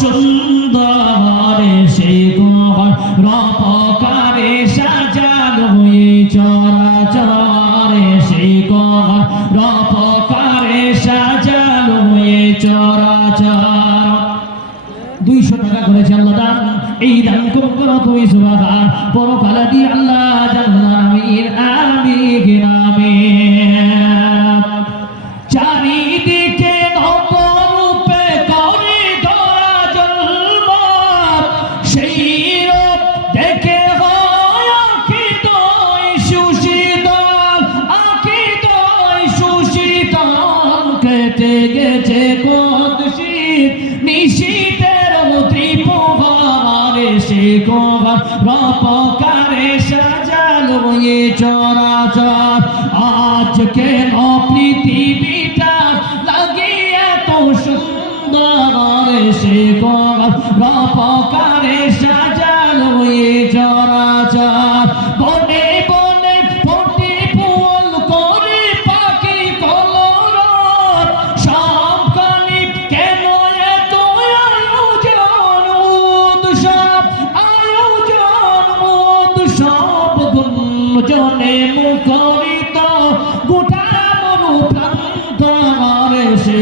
সুন্দর সে রূপকারে সাজানো এই চরাচর সে রূপকারে সাজানো এই চরাচর 200 টাকা করেছে আল্লাহ দান এই দান করো তুমি সুবহান পরকালে দিয়ে আল্লাহ জান্নাত আমিন আমিন আমিন চারিদিকে নবরূপে করে ধরা জলবার সেই রূপ দেখে হয় আকিদয় সুশীতল আকিদয় সুশীতল কেটে গেছে কত শীত নিশীতের ত্রিপুরারে সে রূপকারে সাজালো এ চরাচর আজকে পৃথিবীটা লাগে এত সুন্দর সে রূপকারে সাজালো এ চরাচর বনে বনে ফোটে ফুল করে পাখি কলরব সবখানে কেন এত আয়োজন উৎসব গুঞ্জনে মুখরিত গোটা মরু প্রান্তরে সে